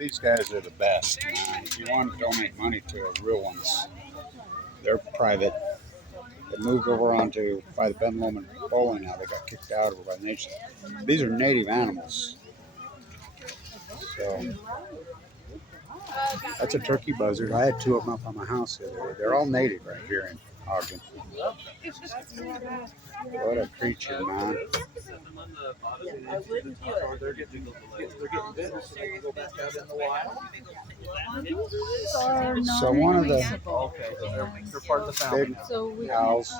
These guys are the best. If you want to donate money to real ones, they're private. They moved over onto by the Ben Lomond bowling now. They got kicked out over by the nation. These are native animals. So that's a turkey buzzard. I had two of them up on my house the other day. They're all native right here in Ogden. What a creature, man. So one of the big owls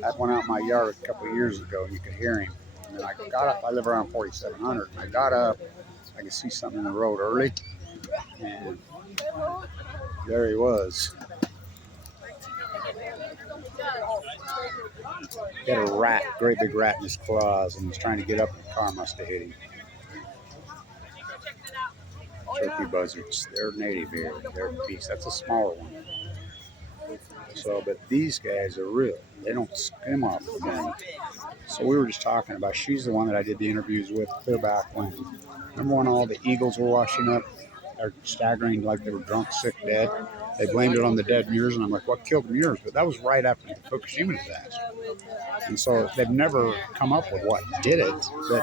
that went out in my yard a couple of years ago, and you could hear him. And then I got up. I live around 4700. And I got up. I could see something in the road early, and there he was. He had a rat, great big rat in his claws, and he was trying to get up, and the car must have hit him. Turkey buzzards, they're native here. They're a beast. That's a smaller one. So, but these guys are real. They don't skim off the bone. So we were just talking about, she's the one that I did the interviews with clear back when. Remember when all the eagles were washing up, or staggering like they were drunk, sick, dead? They blamed it on the dead mures, and I'm like, what killed the mures? But that was right after the Fukushima disaster. And so they've never come up with what did it. But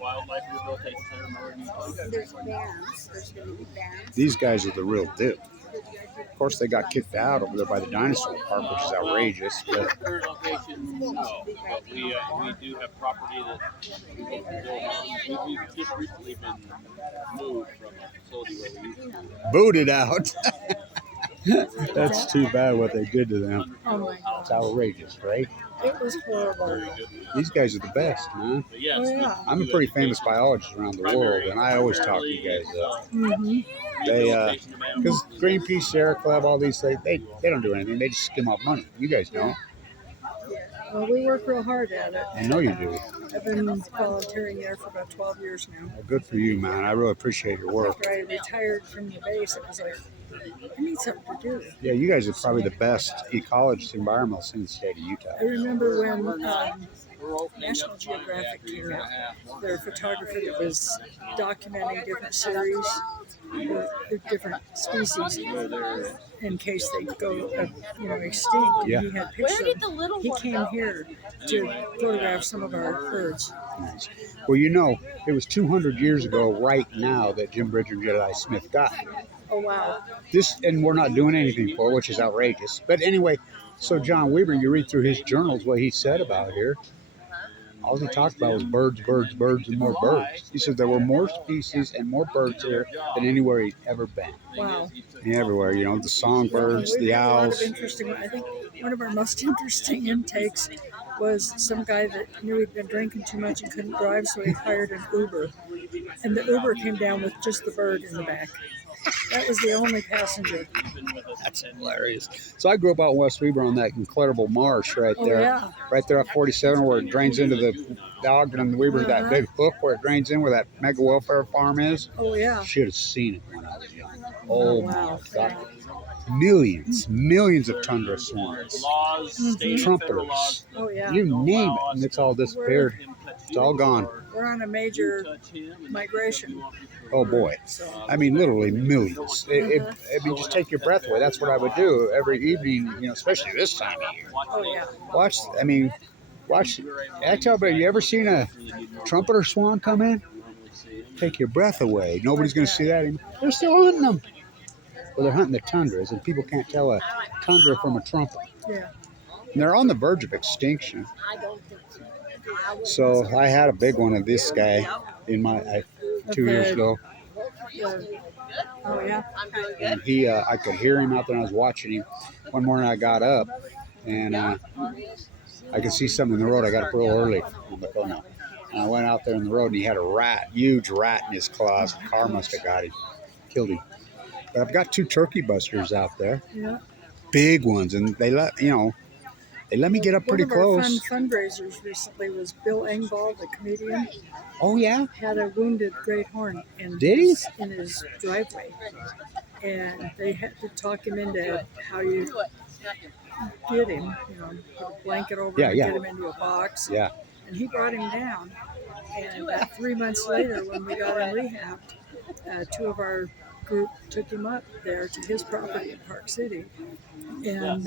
Wildlife Rehabilitation Center. There's bands. There's going to be bands. These guys are the real deal. Of course, they got kicked out over there by the dinosaur park, which is outrageous. But current location, no. But we do have property that we've just recently been moved from a facility where we used to booted out. That's too bad what they did to them. Oh my God. It's outrageous, right? It was horrible. These guys are the best, man. Oh, yeah. I'm a pretty famous biologist around the world, and I always talk you guys up. They, because Greenpeace, Sierra Club, all these things, they don't do anything. They just skim off money. You guys don't. Well, we work real hard at it. I know you do. I've been volunteering there for about 12 years now. Well, good for you, man. I really appreciate your work. After I retired from the base, it was like, I need something to do. Yeah, you guys are probably the best ecologists, environmentalists in the state of Utah. I remember when National Geographic came out, their photographer that was documenting different series, or different species, in case they go, extinct. Yeah. And he had pictures. He came here to photograph some of our birds. Nice. Well, it was 200 years ago right now that Jim Bridger and Jedediah Smith got here. Oh, wow. And we're not doing anything for it, which is outrageous. But anyway, so John Weaver, you read through his journals what he said about here. All he talked about was birds, birds, birds, and more birds. He said there were more species and more birds here than anywhere he'd ever been. Wow. And everywhere, the songbirds, the owls. I think one of our most interesting intakes was some guy that knew he'd been drinking too much and couldn't drive, so he hired an Uber. And the Uber came down with just the bird in the back. That was the only passenger. That's hilarious. So I grew up out in West Weber on that incredible marsh right there. Yeah. Right there at 47 where it drains into the Ogden and the Weber, that big hook where it drains in where that mega welfare farm is. Oh, yeah. Should have seen it when I was young. Oh, wow. my God. Millions of tundra swans, trumpeters. Oh, yeah. You name it, and it's all disappeared. It's all gone. We're on a major migration. Oh boy, I mean literally millions. Just take your breath away. That's what I would do every evening, especially this time of year. Oh yeah. Watch. I tell you, you ever seen a trumpeter swan come in? Take your breath away. Nobody's going to see that anymore. They're still hunting them. Well, they're hunting the tundras, and people can't tell a tundra from a trumpet. Yeah. And they're on the verge of extinction. So I had a big one of this guy in my 2 years ago. Oh yeah. And I could hear him out there, and I was watching him. One morning I got up, and I could see something in the road. I got up real early. I'm like, oh no. And I went out there in the road, and he had a huge rat in his claws. The car must have got him, killed him. But I've got two turkey busters out there, big ones, and they let me get up pretty close. One of our fundraisers recently was Bill Engvall, the comedian. Oh yeah, had a wounded great horn in his driveway, and they had to talk him into how you get him. Put a blanket over him, get him into a box. Yeah. And he brought him down. And about 3 months later, when we got him rehabbed, two of our group took him up there to his property in Park City, and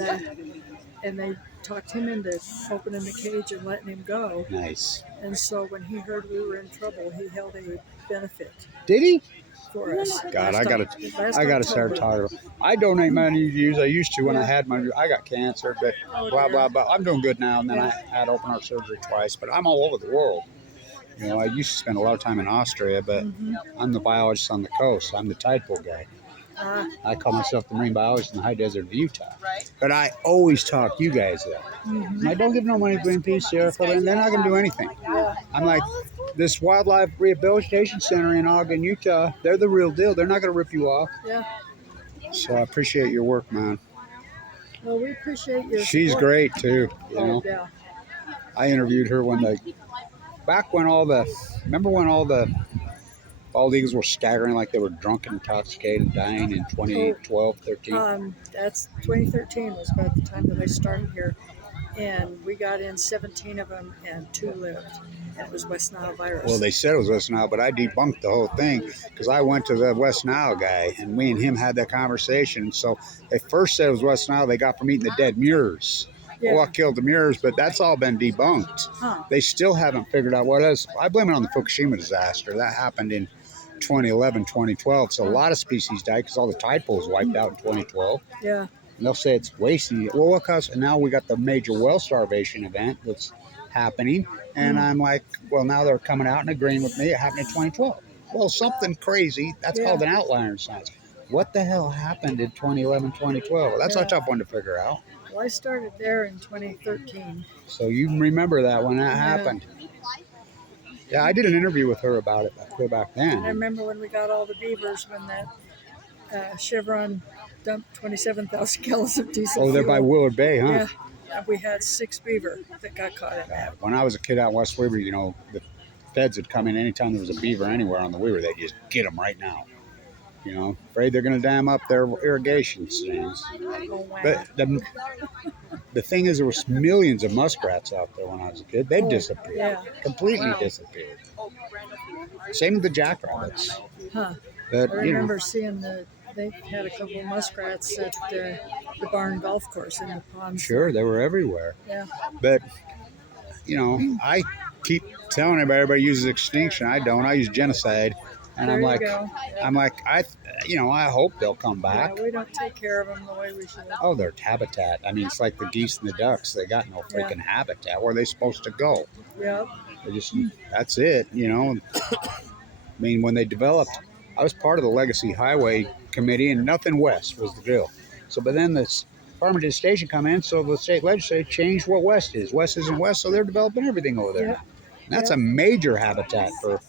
they talked him into opening the cage and letting him go. Nice. And so when he heard we were in trouble, he held a benefit Did he? for us. God, last I gotta start October. talking. I donate money to use. I used to when I had money. I got cancer, but Oh, blah dear. blah blah. I'm doing good now. And then Yeah. I had open heart surgery twice, but I'm all over the world. You know, I used to spend a lot of time in Austria, but I'm the biologist on the coast. I'm the tide pool guy. I call myself the marine biologist in the high desert of Utah. But I always talk you guys up. And I don't give no money to Greenpeace, Sierra Club, and they're not going to do anything. I'm like, this wildlife rehabilitation center in Ogden, Utah, they're the real deal. They're not going to rip you off. Yeah. So I appreciate your work, man. Well, we appreciate your She's support. great too. You know, Yeah. I interviewed her back when remember when all the bald eagles were staggering like they were drunk and intoxicated and dying in 2012, 13? That's 2013 was about the time that I started here, and we got in 17 of them, and 2 lived. And it was West Nile virus. Well, they said it was West Nile, but I debunked the whole thing because I went to the West Nile guy, and me and him had that conversation. So they first said it was West Nile they got from eating the dead murres. Yeah. What killed the murres, but that's all been debunked. They still haven't figured out what is. I blame it on the Fukushima disaster. That happened in 2011, 2012. So a lot of species died because all the tide pools wiped out in 2012. Yeah. And they'll say it's wasting. Well, what caused? And now we got the major whale starvation event that's happening. And I'm like, well, now they're coming out and agreeing with me. It happened in 2012. Well, something crazy. That's called an outlier in science. What the hell happened in 2011, 2012? Well, that's a tough one to figure out. Well, I started there in 2013. So you remember that when that happened. Yeah, I did an interview with her about it way back then. I remember when we got all the beavers when that Chevron dumped 27,000 gallons of diesel Oh, they're fuel. by Willard Bay, huh? Yeah. And we had 6 beaver that got caught in that. When I was a kid out in West Weaver, you know, the feds would come in anytime there was a beaver anywhere on the Weaver, they'd just get them right now. You know, afraid they're going to dam up their irrigation streams. Oh, wow. But the thing is, there was millions of muskrats out there when I was a kid. They've disappeared. Yeah. Completely disappeared. Same with the jackrabbits. Huh. But, I remember seeing they had a couple of muskrats at the Barn Golf Course in the ponds. Sure, they were everywhere. Yeah. But, you know, I keep telling everybody uses extinction. I don't. I use genocide. And There I'm you like, go. I hope they'll come back. Yeah, we don't take care of them the way we should. Oh, their habitat. I mean, it's like the geese and the ducks. They got no freaking habitat. Where are they supposed to go? Yep. That's it, you know. I mean, when they developed, I was part of the Legacy Highway Committee, and nothing west was the deal. So, but then this Farmington Station come in, so the state legislature changed what west is. West isn't west, so they're developing everything over there. Yep. And that's a major habitat for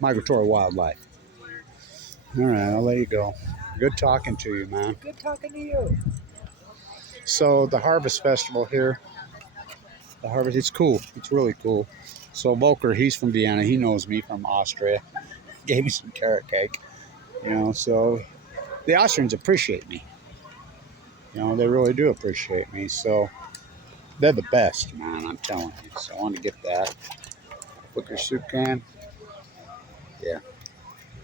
migratory wildlife. All right, I'll let you go. Good talking to you, man. Good talking to you. So the Harvest Festival here, it's cool. It's really cool. So Volker, he's from Vienna. He knows me from Austria. Gave me some carrot cake, you know. So the Austrians appreciate me. You know, they really do appreciate me. So they're the best, man. I'm telling you. So I want to get that. Booker soup can. Yeah.